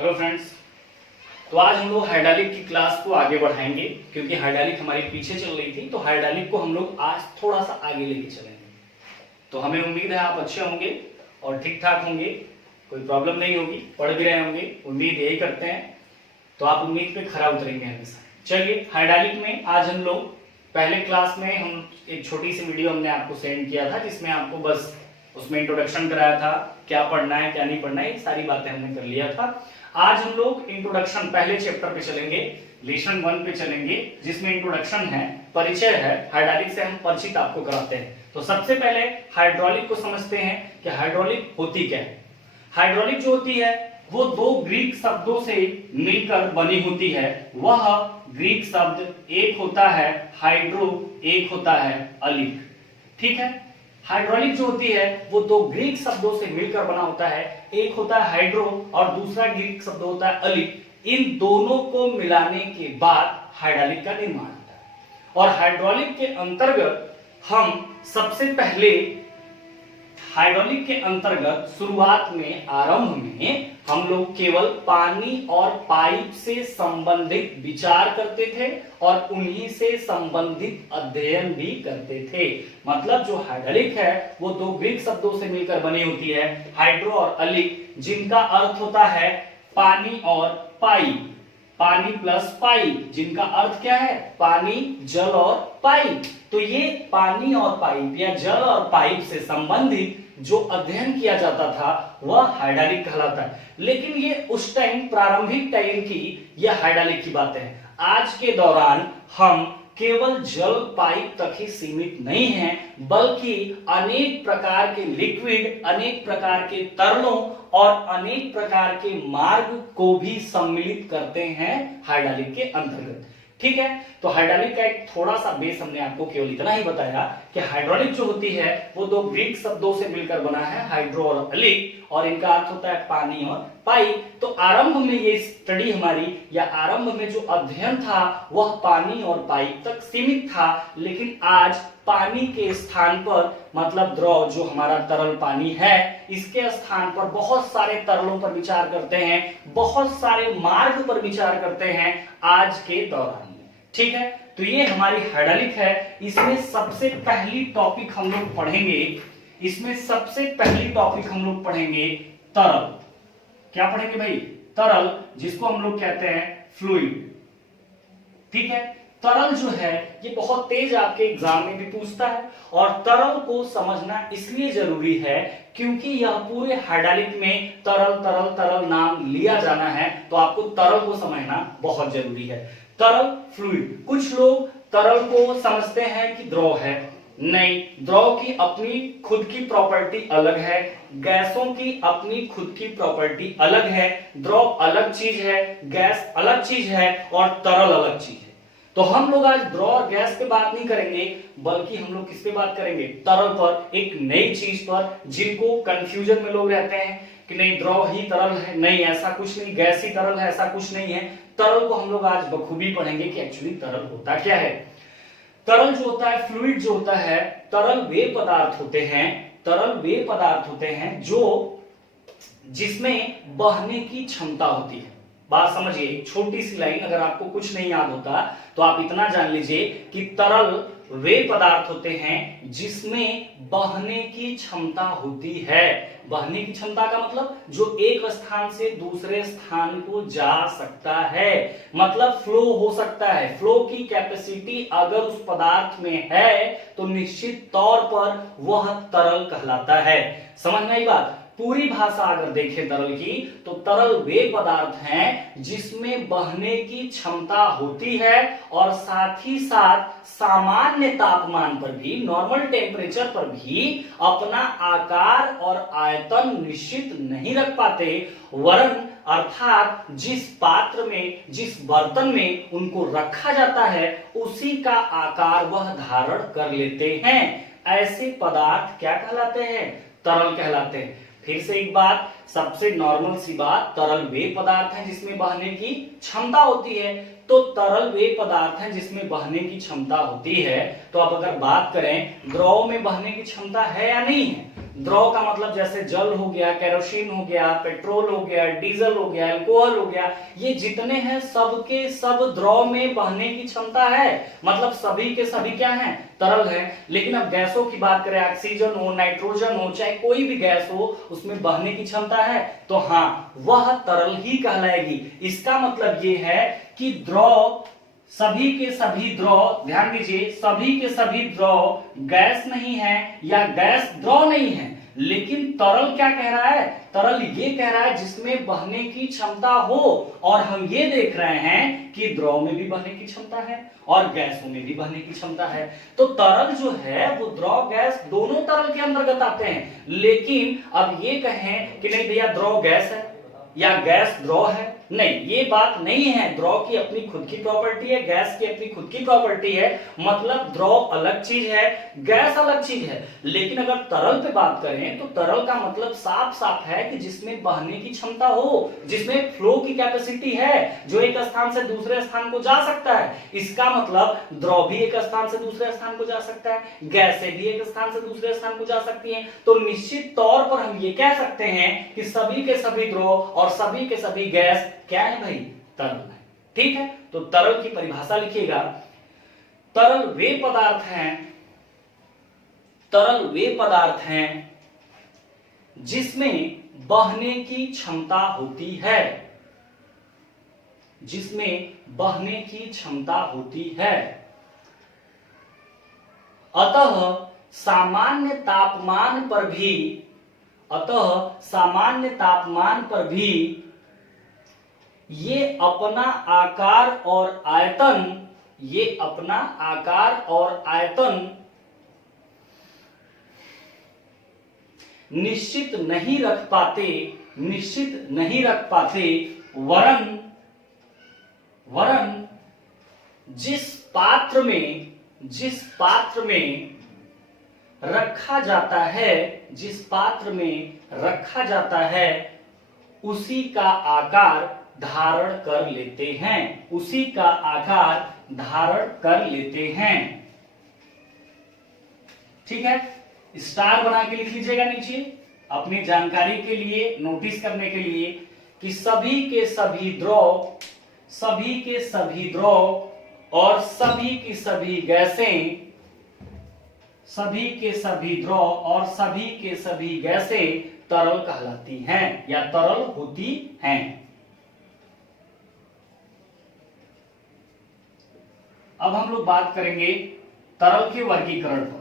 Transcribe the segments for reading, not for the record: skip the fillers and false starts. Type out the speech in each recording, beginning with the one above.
Hello friends, तो आज हम लोग हाइड्रोलिक की क्लास को आगे बढ़ाएंगे क्योंकि हाइड्रोलिक हमारी पीछे चल रही थी। तो हाइड्रोलिक को हम लोग आज थोड़ा सा आगे लेके चलेंगे। तो हमें उम्मीद है आप अच्छे होंगे और ठीक ठाक होंगे, कोई प्रॉब्लम नहीं होगी, पढ़ भी रहे होंगे, उम्मीद यही करते हैं। तो आप उम्मीद पे खरा उतरेंगे हमेशा। चलिए, हाइड्रोलिक में आज हम लोग पहले क्लास में हम एक छोटी सी वीडियो हमने आपको सेंड किया था जिसमें आपको बस उसमें इंट्रोडक्शन कराया था, क्या पढ़ना है क्या नहीं पढ़ना है, ये सारी बातें हमने कर लिया था। आज हम लोग इंट्रोडक्शन पहले चैप्टर पे चलेंगे, लेसन 1 पे चलेंगे, जिसमें इंट्रोडक्शन है, परिचय है। हाइड्रोलिक से हम परिचित आपको कराते हैं। तो सबसे पहले हाइड्रोलिक को समझते हैं कि हाइड्रोलिक होती क्या है। हाइड्रोलिक जो होती है वो दो ग्रीक शब्दों से मिलकर बनी होती है। वह ग्रीक शब्द एक होता है हाइड्रो, एक होता है अलिक। ठीक है, हाइड्रोलिक जो होती है वो दो ग्रीक शब्दों से मिलकर बना होता है। एक होता है हाइड्रो और दूसरा ग्रीक शब्द होता है अलिक। इन दोनों को मिलाने के बाद हाइड्रोलिक का निर्माण होता है। और हाइड्रोलिक के अंतर्गत हम सबसे पहले हाइड्रोलिक के अंतर्गत शुरुआत में, आरंभ में हम लोग केवल पानी और पाइप से संबंधित विचार करते थे और उन्हीं से संबंधित अध्ययन भी करते थे। मतलब जो हाइड्रोलिक है वो दो ग्रीक शब्दों से मिलकर बनी होती है, हाइड्रो और अलिक, जिनका अर्थ होता है पानी और पाइप, पानी प्लस पाइप, जिनका अर्थ क्या है, पानी, जल और पाइप। तो ये पानी और पाइप या जल और पाइप से संबंधित जो अध्ययन किया जाता था वह हाइड्रोलिक कहलाता है। लेकिन ये उस टाइम, प्रारंभिक टाइम की यह हाइड्रोलिक की बातें हैं। आज के दौरान हम केवल जल पाइप तक ही सीमित नहीं हैं, बल्कि अनेक प्रकार के लिक्विड, अनेक प्रकार के तरलों और अनेक प्रकार के मार्ग को भी सम्मिलित करते हैं हाइड्रोलिक के अंतर्गत। ठीक है, तो हाइड्रोलिक का एक थोड़ा सा बेस हमने आपको केवल इतना ही बताया कि हाइड्रोलिक जो होती है वो दो ग्रीक शब्दों से मिलकर बना है, हाइड्रो और अलिक, और इनका अर्थ होता है पानी और पाइप। तो आरंभ में ये स्टडी हमारी या आरंभ में जो अध्ययन था वह पानी और पाइप तक सीमित था। लेकिन आज पानी के स्थान पर, मतलब द्रव जो हमारा तरल पानी है, इसके स्थान पर बहुत सारे तरलों पर विचार करते हैं, बहुत सारे मार्ग पर विचार करते हैं आज के दौरान। ठीक है, तो ये हमारी हाइड्रोलिक है। इसमें सबसे पहली टॉपिक हम लोग पढ़ेंगे, इसमें सबसे पहली टॉपिक हम लोग पढ़ेंगे तरल। क्या पढ़ेंगे भाई? तरल, जिसको हम लोग कहते हैं फ्लूइड। ठीक है, तरल जो है ये बहुत तेज आपके एग्जाम में भी पूछता है और तरल को समझना इसलिए जरूरी है क्योंकि यह पूरे हाइड्रोलिक में तरल तरल तरल नाम लिया जाना है, तो आपको तरल को समझना बहुत जरूरी है। तरल, फ्लूइड। कुछ लोग तरल को समझते हैं कि द्रव है। नहीं, द्रव की अपनी खुद की प्रॉपर्टी अलग है, गैसों की अपनी खुद की प्रॉपर्टी अलग है। द्रव अलग चीज है, गैस अलग चीज है और तरल अलग चीज है। तो हम लोग आज द्रव और गैस पे बात नहीं करेंगे, बल्कि हम लोग किस पे बात करेंगे? तरल पर, एक नई चीज पर, जिनको कंफ्यूजन में लोग रहते हैं कि नहीं द्रव ही तरल है, नहीं ऐसा कुछ नहीं, गैस ही तरल है, ऐसा कुछ नहीं है। तरल को हम लोग आज बखूबी पढ़ेंगे कि एक्चुअली तरल होता क्या है। तरल जो होता है, फ्लूइड जो होता है, तरल वे पदार्थ होते हैं, तरल वे पदार्थ होते हैं जो जिसमें बहने की क्षमता होती है। बात समझिए, एक छोटी सी लाइन, अगर आपको कुछ नहीं याद होता तो आप इतना जान लीजिए कि तरल वे पदार्थ होते हैं जिसमें बहने की क्षमता होती है। बहने की क्षमता का मतलब जो एक स्थान से दूसरे स्थान को जा सकता है, मतलब फ्लो हो सकता है। फ्लो की कैपेसिटी अगर उस पदार्थ में है तो निश्चित तौर पर वह तरल कहलाता है। समझ में आई बात? पूरी भाषा अगर देखें तरल की, तो तरल वे पदार्थ हैं जिसमें बहने की क्षमता होती है और साथ ही साथ सामान्य तापमान पर भी, नॉर्मल टेम्परेचर पर भी अपना आकार और आयतन निश्चित नहीं रख पाते, वरन अर्थात जिस पात्र में, जिस बर्तन में उनको रखा जाता है उसी का आकार वह धारण कर लेते हैं। ऐसे पदार्थ क्या कहलाते हैं? तरल कहलाते हैं। फिर से एक बात, सबसे नॉर्मल सी बात, तरल वे पदार्थ हैं जिसमें बहने की क्षमता होती है। तो तरल वे पदार्थ हैं जिसमें बहने की क्षमता होती है। तो अब अगर बात करें द्रव में बहने की क्षमता है या नहीं है, द्रव का मतलब जैसे जल हो गया, केरोसिन हो गया, पेट्रोल हो गया, डीजल हो गया, अल्कोहल हो गया, ये जितने हैं सबके सब द्रव में बहने की क्षमता है, मतलब सभी के सभी क्या हैं, तरल है। लेकिन अब गैसों की बात करें, ऑक्सीजन हो, नाइट्रोजन हो, चाहे कोई भी गैस हो, उसमें बहने की क्षमता है, तो हाँ वह तरल ही कहलाएगी। इसका मतलब ये है कि द्रव, सभी के सभी द्रव, ध्यान दीजिए, सभी के सभी द्रव गैस नहीं है या गैस द्रव नहीं है, लेकिन तरल क्या कह रहा है, तरल ये कह रहा है जिसमें बहने की क्षमता हो, और हम ये देख रहे हैं कि द्रव में भी बहने की क्षमता है और गैसों में भी बहने की क्षमता है। तो तरल जो है वो द्रव गैस दोनों तरल के अंतर्गत आते हैं। लेकिन अब ये कहें कि नहीं भैया द्रव गैस है या गैस द्रव है, नहीं, ये बात नहीं है। द्रव की अपनी खुद की प्रॉपर्टी है, गैस की अपनी खुद की प्रॉपर्टी है, मतलब द्रव अलग चीज है, गैस अलग चीज है। लेकिन अगर तरल पे बात करें तो तरल का मतलब साफ साफ है कि जिसमें बहने की क्षमता हो, जिसमें फ्लो की कैपेसिटी है, जो एक स्थान से दूसरे स्थान को जा सकता है। इसका मतलब द्रव भी एक स्थान से दूसरे स्थान को जा सकता है, गैसें भी एक स्थान से दूसरे स्थान को जा सकती हैं। तो निश्चित तौर पर हम ये कह सकते हैं कि सभी के सभी द्रव और सभी के सभी गैस क्या है भाई, तरल है। ठीक है, तो तरल की परिभाषा लिखिएगा, तरल वे पदार्थ हैं, तरल वे पदार्थ हैं जिसमें बहने की क्षमता होती है, जिसमें बहने की क्षमता होती है। अतः सामान्य तापमान पर भी, अतः सामान्य तापमान पर भी ये अपना आकार और आयतन, ये अपना आकार और आयतन निश्चित नहीं रख पाते, निश्चित नहीं रख पाते, वरन जिस पात्र में रखा जाता है, जिस पात्र में रखा जाता है उसी का आकार धारण कर लेते हैं, उसी का आकार धारण कर लेते हैं। ठीक है, स्टार बना के लिख लीजिएगा नीचे अपनी जानकारी के लिए, नोटिस करने के लिए, कि सभी के सभी द्रव, सभी के सभी द्रव और सभी की सभी गैसें, सभी के सभी द्रव और सभी के सभी गैसें तरल कहलाती हैं या तरल होती हैं। अब हम लोग बात करेंगे तरल के वर्गीकरण पर,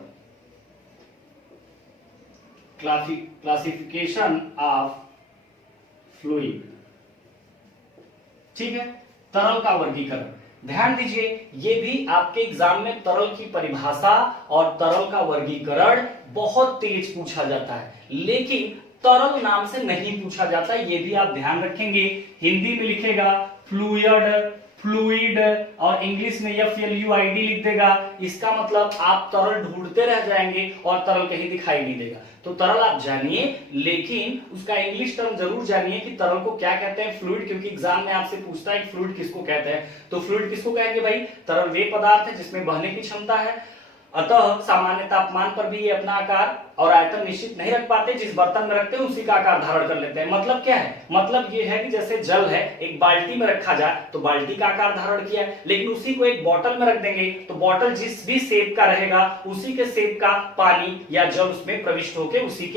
क्लासिफिकेशन ऑफ फ्लूइड। ठीक है, तरल का वर्गीकरण, ध्यान दीजिए, ये भी आपके एग्जाम में तरल की परिभाषा और तरल का वर्गीकरण बहुत तेज पूछा जाता है, लेकिन तरल नाम से नहीं पूछा जाता, ये भी आप ध्यान रखेंगे। हिंदी में लिखेगा फ्लूइड, फ्लूइड, और इंग्लिश में FLUID लिख देगा। इसका मतलब आप तरल ढूंढते रह जाएंगे और तरल कहीं दिखाई नहीं देगा। तो तरल आप जानिए, लेकिन उसका इंग्लिश टर्म जरूर जानिए कि तरल को क्या कहते हैं, फ्लूइड, क्योंकि एग्जाम में आपसे पूछता है कि फ्लूइड किसको कहते हैं। तो फ्लूइड किसको कहेंगे भाई, तरल वे पदार्थ है जिसमें बहने की क्षमता है। अतः सामान्य तापमान पर भी ये अपना आकार और आयतन निश्चित नहीं रख पाते, जिस बर्तन में रखते हैं उसी का आकार धारण कर लेते हैं। मतलब क्या है, मतलब ये है कि जैसे जल है, एक बाल्टी में रखा जाए तो बाल्टी का आकार धारण किया, लेकिन उसी को एक बोतल में रख देंगे तो बोतल जिस भी शेप का रहेगा उसी के शेप का पानी या जल उसमें प्रविष्ट होकर उसी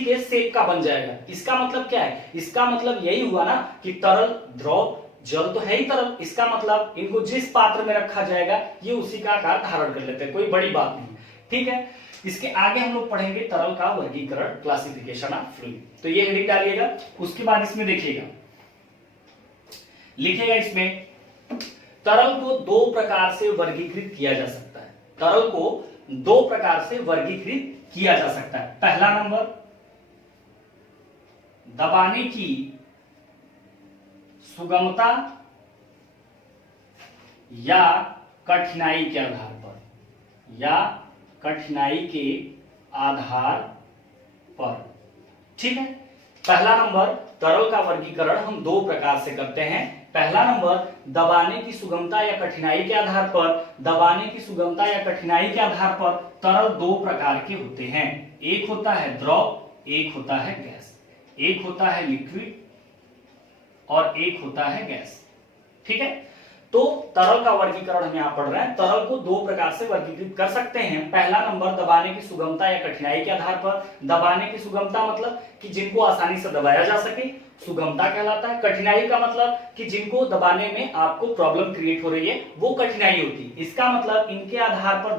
के शेप का बन जाएगा। इसका मतलब क्या है, इसका मतलब यही हुआ ना कि तरल, द्रव, जल तो है ही तरल, इसका मतलब इनको जिस पात्र में रखा जाएगा ये उसी का आकार धारण कर लेते हैं, कोई बड़ी बात नहीं। ठीक है, इसके आगे हम लोग पढ़ेंगे तरल का वर्गीकरण, क्लासिफिकेशन ऑफ फ्लूइड। तो ये हेडिंग डालिएगा। उसके बाद इसमें देखिएगा, लिखेगा इसमें, तरल को दो प्रकार से वर्गीकृत किया जा सकता है, तरल को दो प्रकार से वर्गीकृत किया जा सकता है। पहला नंबर, दबाने की सुगमता या कठिनाई के आधार पर, या कठिनाई के आधार पर। ठीक है, पहला नंबर, तरल का वर्गीकरण हम दो प्रकार से करते हैं। पहला नंबर दबाने की सुगमता या कठिनाई के आधार पर, दबाने की सुगमता या कठिनाई के आधार पर तरल दो प्रकार के होते हैं। एक होता है द्रव, एक होता है गैस। एक होता है लिक्विड और एक होता है गैस। ठीक है, तो तरल का वर्गीकरण हम यहां पढ़ रहे हैं। तरल को दो प्रकार से वर्गीकृत कर सकते हैं। पहला नंबर दबाने की सुगमता या कठिनाई के आधार पर। दबाने की सुगमता मतलब कि जिनको आसानी से दबाया जा सके, सुगमता कहलाता है। कठिनाई का मतलब कि जिनको दबाने में आपको प्रॉब्लम क्रिएट हो रही है, वो कठिनाई होती है। इसका मतलब इनके आधार पर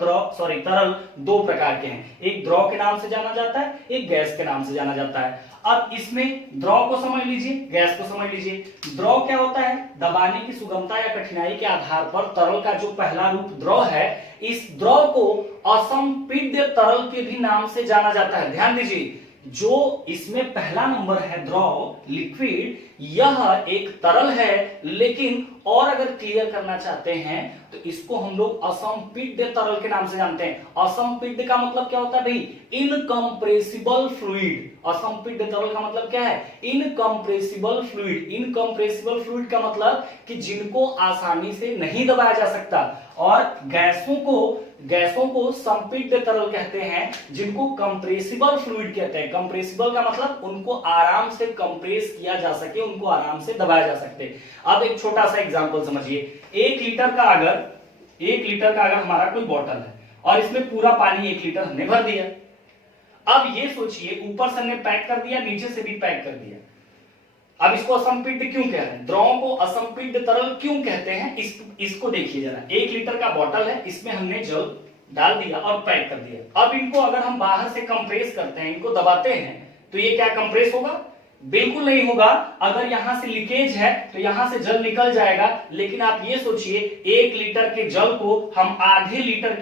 तरल दो प्रकार के हैं। एक द्रव के नाम से जाना जाता है, एक गैस के नाम से जाना जाता है। अब इसमें द्रव को समझ लीजिए, गैस को समझ लीजिए। द्रव क्या होता है? दबाने की सुगमता या कठिनाई के आधार पर तरल का जो पहला रूप द्रव है, इस द्रव को असंपीड्य तरल के भी नाम से जाना जाता है। ध्यान दीजिए, जो इसमें पहला नंबर है द्रव, लिक्विड, यह एक तरल है, लेकिन और अगर क्लियर करना चाहते हैं तो इसको हम लोग असंपीड्य तरल के नाम से जानते हैं। असंपीड्य का मतलब क्या होता है भाई? Incompressible fluid. असंपीड्य तरल का मतलब क्या है? Incompressible fluid. इनकम्प्रेसिबल फ्लूइड का मतलब कि जिनको आसानी से नहीं दबाया जा सकता। और गैसों को संपीड्य तरल कहते हैं, जिनको कंप्रेसिबल फ्लूइड कहते हैं। कंप्रेसिबल का मतलब उनको आराम से कंप्रेस किया जा सके, उनको आराम से दबाया जा सकते। अब एक छोटा सा एग्जांपल समझिए। 1 लीटर का अगर हमारा कोई बोतल है और इसमें पूरा पानी 1 लीटर हमने भर दिया। अब ये सोचिए, ऊपर से हमने पैक कर दिया, नीचे से भी पैक कर दिया। अब इसको असंपीड्य क्यों कह रहे हैं? द्रव को असंपीड्य तरल क्यों कहते हैं? इसको देखिए जरा। 1 लीटर का बोतल है, इसमें हमने जल डाल दिया और पैक कर दिया। अब इनको अगर हम बाहर से कंप्रेस करते हैं, इनको दबाते हैं, तो ये क्या कंप्रेस होगा? बिल्कुल नहीं होगा। अगर यहां से लीकेज है तो यहां से जल निकल जाएगा। लेकिन आप ये सोचिए, 1 लीटर के जल को हम आधे लीटर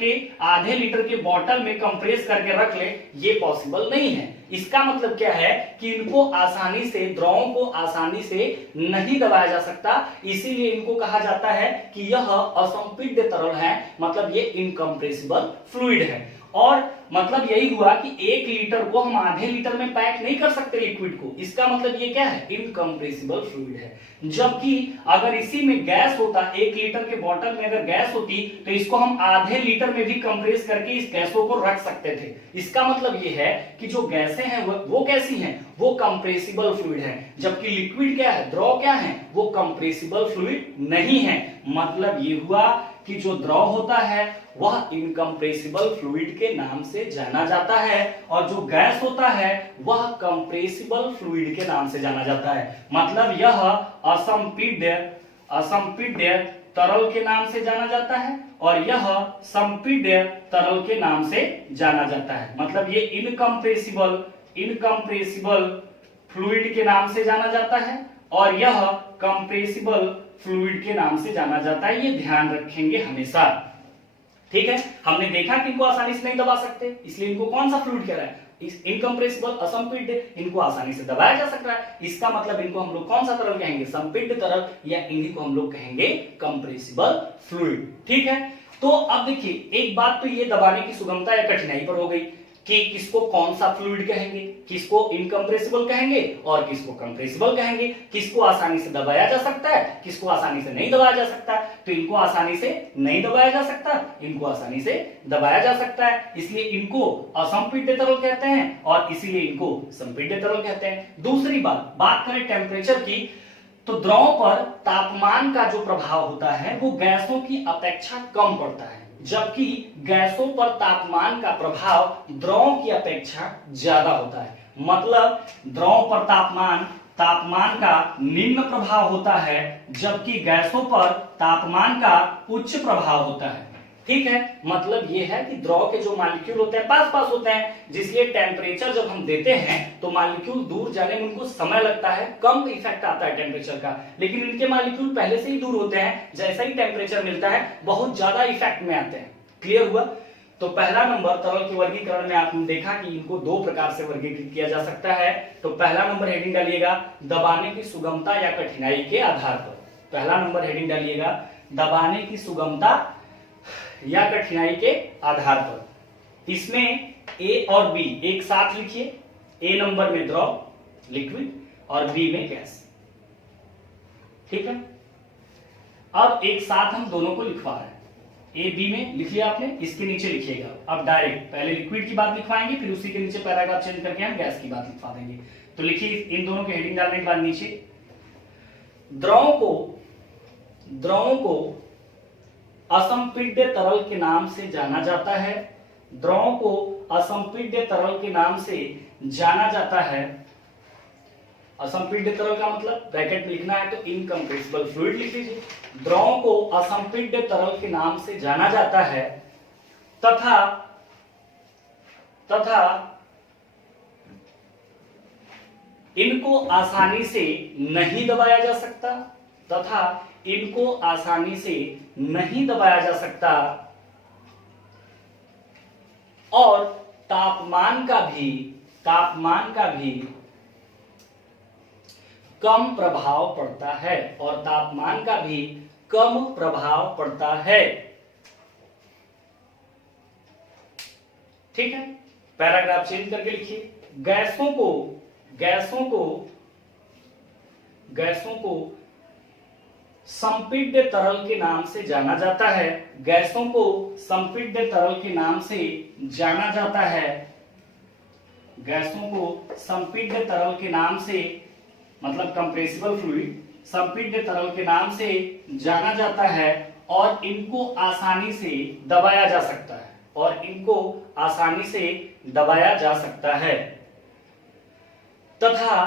के बोतल में कंप्रेस करके रख ले, ये पॉसिबल नहीं है। इसका मतलब क्या है कि इनको आसानी से, द्रवों को आसानी से नहीं दबाया जा सकता। इसीलिए इनको कहा जाता है कि यह असंपीड्य तरल है, मतलब ये इनकम्प्रेसिबल फ्लूइड है। और मतलब यही हुआ कि 1 लीटर को हम आधे लीटर में पैक नहीं कर सकते लिक्विड को। इसका मतलब ये क्या है? इनकम्प्रेसिबल फ्लूइड है। जबकि अगर इसी में गैस होता, 1 लीटर के बोतल में अगर गैस होती, तो इसको हम आधे लीटर में भी कंप्रेस करके इस गैसों को रख सकते थे। इसका मतलब ये है कि जो गैसें हैं वो कैसी हैं? वो कंप्रेसिबल फ्लूइड है। जबकि लिक्विड क्या है, द्रव क्या है? वो कंप्रेसिबल फ्लूइड नहीं है। मतलब ये हुआ कि जो द्रव होता है वह इनकम्प्रेसिबल फ्लूइड के नाम से जाना जाता है, और जो गैस होता है वह कंप्रेसिबल फ्लूइड के नाम से जाना जाता है। मतलब यह असंपीड्य तरल के नाम से जाना जाता है और यह संपीड्य तरल के नाम से जाना जाता है। मतलब ये इनकम्प्रेसिबल फ्लूइड के नाम से जाना जाता है और यह कंप्रेसिबल फ्लूइड के नाम से जाना जाता है। ये ध्यान रखेंगे हमेशा। ठीक है, हमने देखा कि इनको आसानी से नहीं दबा सकते, इसलिए इनको कौन सा फ्लूइड कह रहा है? इनकम्प्रेसिबल, असंपीड्य। इनको आसानी से दबाया जा सकता है, इसका मतलब इनको हम लोग कौन सा तरल कहेंगे? संपीड्य तरल, या इन्हीं को हम लोग कहेंगे कंप्रेसिबल फ्लूइड। ठीक है, तो अब देखिए, एक बात तो ये दबाने की सुगमता या कठिनाई पर हो गई कि किसको कौन सा फ्लूइड कहेंगे, किसको इनकम्प्रेसिबल कहेंगे और किसको कंप्रेसिबल कहेंगे, किसको आसानी से दबाया जा सकता है, किसको आसानी से नहीं दबाया जा सकता। तो इनको आसानी से नहीं दबाया जा सकता, इनको आसानी से दबाया जा सकता है, इसलिए इनको असंपीड्य तरल कहते हैं और इसीलिए इनको संपीड्य तरल कहते हैं। दूसरी बात करें टेम्परेचर की, तो द्रव पर तापमान का जो प्रभाव होता है वो गैसों की अपेक्षा कम पड़ता है, जबकि गैसों पर तापमान का प्रभाव द्रव की अपेक्षा ज्यादा होता है। मतलब द्रव पर तापमान का निम्न प्रभाव होता है, जबकि गैसों पर तापमान का उच्च प्रभाव होता है। ठीक है, मतलब ये है कि द्रव के जो मॉलिक्यूल होते हैं पास होते हैं, जिसलिए टेम्परेचर जब हम देते हैं तो मॉलिक्यूल दूर जाने में उनको समय लगता है, कम इफेक्ट आता है टेम्परेचर का। लेकिन इनके मॉलिक्यूल पहले से ही दूर होते हैं, जैसा ही टेम्परेचर मिलता है बहुत ज्यादा इफेक्ट में आते हैं। क्लियर हुआ? तो पहला नंबर तरल के वर्गीकरण में आपने देखा कि इनको दो प्रकार से वर्गीकृत किया जा सकता है। तो पहला नंबर हेडिंग डालिएगा दबाने की सुगमता या कठिनाई के आधार पर। पहला नंबर हेडिंग डालिएगा दबाने की सुगमता या कठिनाई के आधार पर। इसमें ए और बी एक साथ लिखिए, ए नंबर में द्रव लिक्विड और बी में गैस। ठीक है, अब एक साथ हम दोनों को लिखवा रहे हैं, ए बी में लिख लिया आपने, इसके नीचे लिखिएगा। अब डायरेक्ट पहले लिक्विड की बात लिखवाएंगे, फिर उसी के नीचे पैराग्राफ चेंज करके हम गैस की बात लिखवा देंगे। तो लिखिए इन दोनों के हेडिंग डालने के बाद नीचे, द्रवों को असंपीड्य तरल के नाम से जाना जाता है। द्रवों को असंपीड्य तरल के नाम से जाना जाता है। असंपीड्य तरल का मतलब ब्रैकेट में लिखना है तो इनकम्प्रेसिबल फ्लूइड लिख लीजिए। द्रवों को असंपीड्य तरल के नाम से जाना जाता है तथा इनको आसानी से नहीं दबाया जा सकता, और तापमान का भी कम प्रभाव पड़ता है, ठीक है। पैराग्राफ चेंज करके लिखिए, गैसों को संपीड्य तरल के नाम से जाना जाता है। गैसों को संपीड्य तरल के नाम से जाना जाता है। गैसों को संपीड्य तरल के नाम से मतलब कंप्रेसिबल फ्लूइड, संपीड्य तरल के नाम से जाना जाता है और इनको आसानी से दबाया जा सकता है, तथा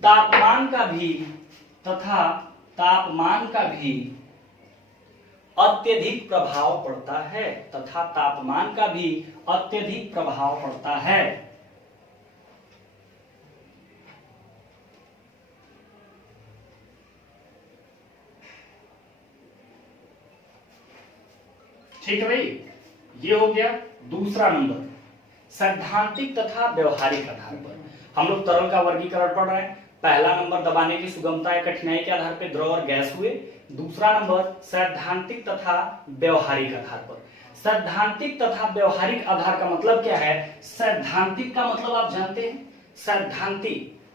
तापमान का भी अत्यधिक प्रभाव पड़ता है। ठीक है भाई, ये हो गया दूसरा नंबर। सैद्धांतिक तथा व्यवहारिक आधार पर हम लोग तरल का वर्गीकरण पढ़ रहे हैं। पहला नंबर दबाने की सुगमता या कठिनाई के आधार पर द्रव और गैस हुए। दूसरा नंबर सैद्धांतिक तथा व्यवहारिक आधार पर। सैद्धांतिक तथा व्यवहारिक आधार का मतलब क्या है? सैद्धांतिक का मतलब आप जानते हैं,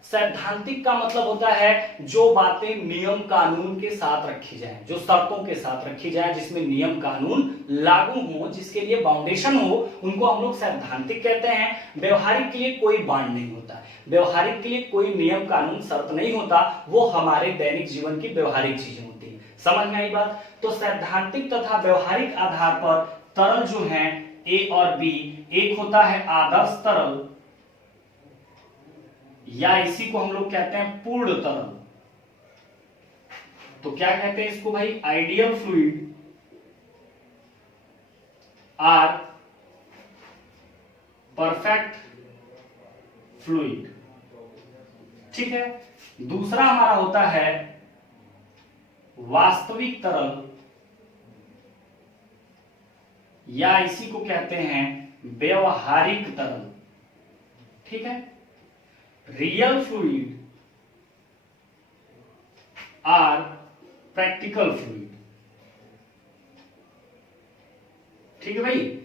सैद्धांतिक का मतलब होता है जो बातें नियम कानून के साथ रखी जाएं, जो शर्तों के साथ रखी जाएं, जिसमें नियम कानून लागू हो, जिसके लिए बाउंडेशन हो, उनको हम लोग सैद्धांतिक कहते हैं। व्यवहारिक के लिए कोई बांड नहीं होता, व्यवहारिक के लिए कोई नियम कानून शर्त नहीं होता, वो हमारे दैनिक जीवन की व्यवहारिक चीजें होती है। समझ में आई बात? तो सैद्धांतिक तथा व्यवहारिक आधार पर तरल जो है ए और बी, एक होता है आदर्श तरल या इसी को हम लोग कहते हैं पूर्ण तरल। तो क्या कहते हैं इसको भाई? Ideal fluid or perfect fluid, ठीक है। दूसरा हमारा होता है वास्तविक तरल या इसी को कहते हैं व्यवहारिक तरल, ठीक है। Real fluid or practical fluid, ठीक है भाई।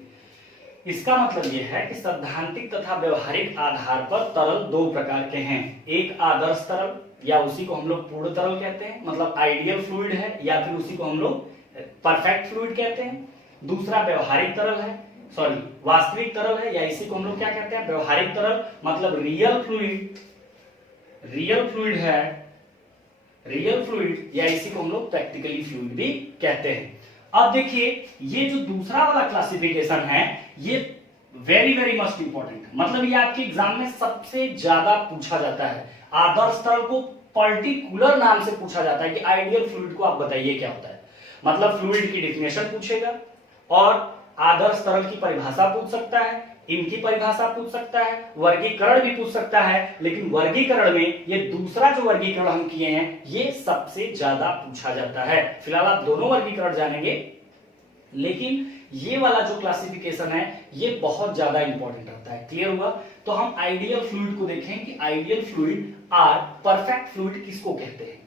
इसका मतलब यह है कि सैद्धांतिक तथा व्यवहारिक आधार पर तरल दो प्रकार के हैं, एक आदर्श तरल या उसी को हम लोग पूर्ण तरल कहते हैं, मतलब आइडियल फ्लूइड है, या फिर उसी को हम लोग परफेक्ट फ्लूइड कहते हैं। दूसरा व्यवहारिक तरल है, सॉरी वास्तविक तरल है, या इसी को हम लोग क्या कहते हैं? व्यवहारिक तरल, मतलब रियल फ्लूइड है, रियल फ्लूइड, या इसी को हम लोग प्रैक्टिकली फ्लूइड भी कहते हैं। अब देखिए ये जो दूसरा वाला क्लासिफिकेशन है ये वेरी वेरी मस्ट इंपॉर्टेंट है, मतलब ये आपके एग्जाम में सबसे ज्यादा पूछा जाता है। आदर्श तरल को पर्टिकुलर नाम से पूछा जाता है कि आइडियल फ्लूइड को आप बताइए क्या होता है, मतलब फ्लूइड की डेफिनेशन पूछेगा और आदर्श तरल की परिभाषा पूछ सकता है, इनकी परिभाषा पूछ सकता है, वर्गीकरण भी पूछ सकता है। लेकिन वर्गीकरण में ये दूसरा जो वर्गीकरण हम किए हैं ये सबसे ज्यादा पूछा जाता है। फिलहाल आप दोनों वर्गीकरण जानेंगे, लेकिन ये वाला जो क्लासिफिकेशन है ये बहुत ज्यादा इंपॉर्टेंट रहता है। क्लियर हुआ? तो हम आइडियल फ्लूइड को देखें कि ideal fluid or perfect fluid किसको कहते हैं,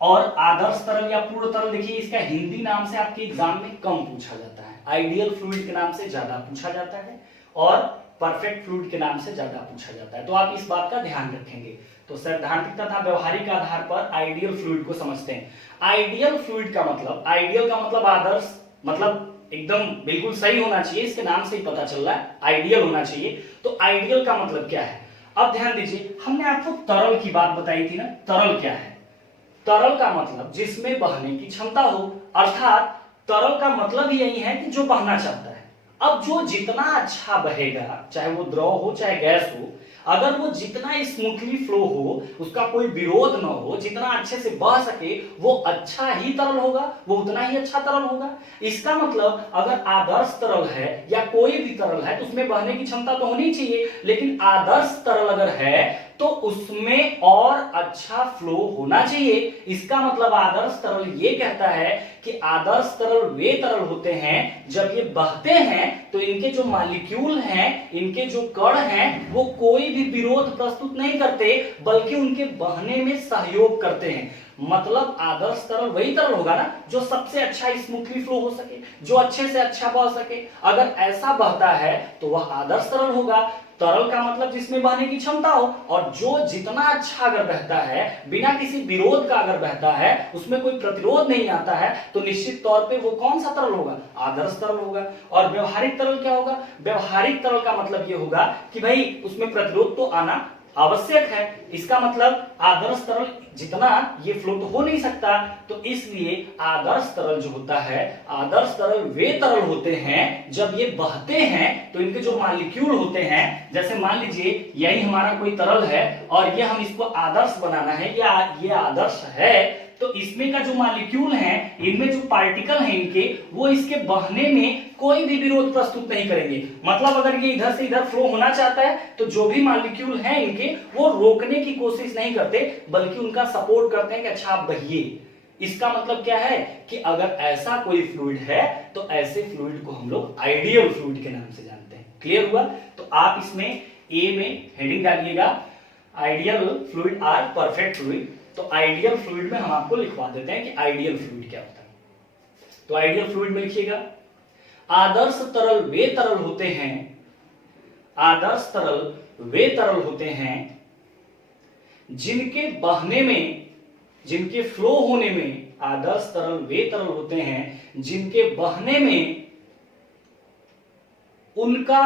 और आदर्श तरल या पूर्ण तरल देखिए इसका हिंदी नाम से आपके एग्जाम में कम पूछा जाता है, आइडियल फ्लूइड के नाम से ज्यादा पूछा जाता है और परफेक्ट फ्लूइड के नाम से ज्यादा पूछा जाता है। तो आप इस बात का ध्यान रखेंगे। तो सैद्धांतिक तथा व्यवहारिक आधार पर आइडियल फ्लूइड को समझते हैं। आइडियल फ्लूइड का मतलब, आइडियल का मतलब आदर्श, मतलब एकदम बिल्कुल सही होना चाहिए, इसके नाम से ही पता चल रहा है आइडियल होना चाहिए। तो आइडियल का मतलब क्या है? अब ध्यान दीजिए, हमने आपको तरल की बात बताई थी ना। तरल क्या है? तरल का मतलब जिसमें बहने की क्षमता हो, अर्थात तरल का मतलब यही है कि जो बहना चाहता है। अब जो जितना अच्छा बहेगा, चाहे वो द्रव हो चाहे गैस हो, अगर वो जितना स्मूथली फ्लो हो, उसका कोई विरोध न हो, जितना अच्छे से बह सके, वो अच्छा ही तरल होगा, वो उतना ही अच्छा तरल होगा। इसका मतलब अगर आदर्श तरल है या कोई भी तरल है तो उसमें बहने की क्षमता तो होनी चाहिए, लेकिन आदर्श तरल अगर है तो उसमें और अच्छा फ्लो होना चाहिए। इसका मतलब आदर्श तरल ये कहता है कि आदर्श तरल वे तरल होते हैं जब ये बहते हैं तो इनके जो मॉलिक्यूल हैं, इनके जो कण हैं, वो कोई भी विरोध प्रस्तुत नहीं करते, बल्कि उनके बहने में सहयोग करते हैं। मतलब आदर्श तरल वही तरल होगा ना जो सबसे अच्छा स्मूथली फ्लो हो सके, जो अच्छे से अच्छा बह सके। अगर ऐसा बहता है तो वह आदर्श तरल होगा। तरल का मतलब जिसमें बहने की क्षमता हो, और जो जितना अच्छा अगर बहता है, बिना किसी विरोध का अगर बहता है, उसमें कोई प्रतिरोध नहीं आता है, तो निश्चित तौर पे वो कौन सा तरल होगा? आदर्श तरल होगा। और व्यवहारिक तरल क्या होगा? व्यवहारिक तरल का मतलब ये होगा कि भाई उसमें प्रतिरोध तो आना आवश्यक है। इसका मतलब आदर्श तरल जितना ये फ्लो तो हो नहीं सकता, तो इसलिए आदर्श तरल जो होता है, आदर्श तरल वे तरल होते हैं जब ये बहते हैं तो इनके जो मॉलिक्यूल होते हैं, जैसे मान लीजिए यही हमारा कोई तरल है और ये हम इसको आदर्श बनाना है, या ये आदर्श है, तो इसमें का जो मॉलिक्यूल हैं, इनमें जो पार्टिकल हैं इनके, वो इसके बहने में कोई भी विरोध प्रस्तुत नहीं करेंगे। मतलब अगर ये इधर से इधर फ्लो होना चाहता है तो जो भी मॉलिक्यूल हैं इनके, वो रोकने की कोशिश नहीं करते, बल्कि उनका सपोर्ट करते हैं कि अच्छा आप बहिए। इसका मतलब क्या है कि अगर ऐसा कोई फ्लूइड है तो ऐसे फ्लूइड को हम लोग आइडियल फ्लूइड के नाम से जानते हैं। क्लियर हुआ? तो आप इसमें ए में हेडिंग डालिएगा, ideal fluid or perfect fluid. तो आइडियल फ्लूइड में हम आपको लिखवा देते हैं कि आइडियल फ्लूइड क्या होता है। तो आइडियल फ्लूइड में लिखिएगा, आदर्श तरल वे तरल होते हैं, आदर्श तरल वे तरल होते हैं जिनके बहने में, जिनके फ्लो होने में, आदर्श तरल वे तरल होते हैं जिनके बहने में उनका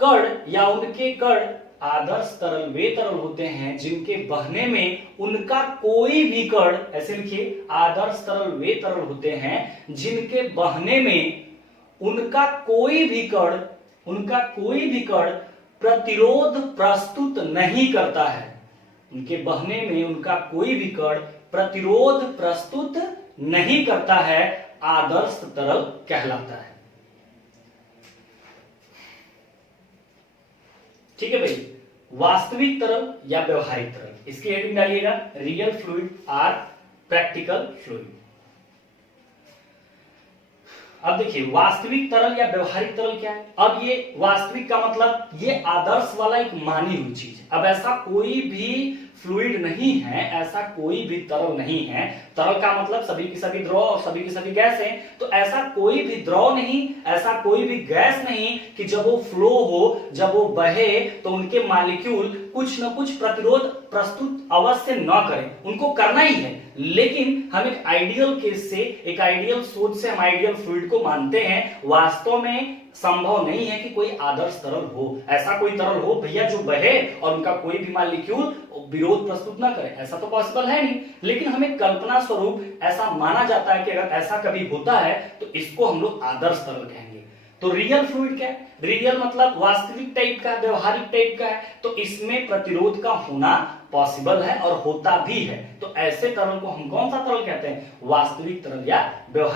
कण या उनके कण, आदर्श तरल वे तरल होते हैं जिनके बहने में उनका कोई भी कण, ऐसे लिखिए, आदर्श तरल वे तरल होते हैं जिनके बहने में उनका कोई भी कण, उनका कोई भी कण प्रतिरोध प्रस्तुत नहीं करता है। उनके बहने में उनका कोई भी कण प्रतिरोध प्रस्तुत नहीं करता है, आदर्श तरल कहलाता है। ठीक है भाई। वास्तविक तरल या व्यवहारिक तरल, इसकी हेडिंग डालिएगा, real fluid or practical fluid. अब देखिए वास्तविक तरल या व्यवहारिक तरल क्या है। अब ये वास्तविक का मतलब ये आदर्श वाला एक मानी हुई चीज। अब ऐसा कोई भी फ्लूइड नहीं है, ऐसा कोई भी तरल नहीं है। तरल का मतलब सभी की सभी द्रव और सभी की सभी गैस हैं। तो ऐसा कोई भी द्रव नहीं, ऐसा कोई भी गैस नहीं कि जब वो फ्लो हो, जब वो बहे तो उनके मॉलिक्यूल कुछ न कुछ प्रतिरोध प्रस्तुत अवश्य न करें। उनको करना ही है, लेकिन हम एक आइडियल केस से, एक आइडियल सोच से हम आइडियल फ्लूइड को मानते हैं। वास्तव में संभव नहीं है कि कोई आदर्श तरल हो, ऐसा कोई तरल हो भैया जो बहे और उनका कोई भी मॉलिक्यूल विरोध प्रस्तुत ना करे, ऐसा तो पॉसिबल है नहीं। लेकिन हमें कल्पना स्वरूप ऐसा माना जाता है कि अगर ऐसा कभी होता है तो इसको हम लोग आदर्श तरल कहेंगे। तो रियल फ्लूइड क्या है? रियल मतलब वास्तविक टाइप का, व्यवहारिक टाइप का है, तो इसमें प्रतिरोध का होना पॉसिबल है और होता भी है। तो ऐसे तरल को हम कौन सा तरल कहते हैं? वास्तविक तरल या व्यवहारिक।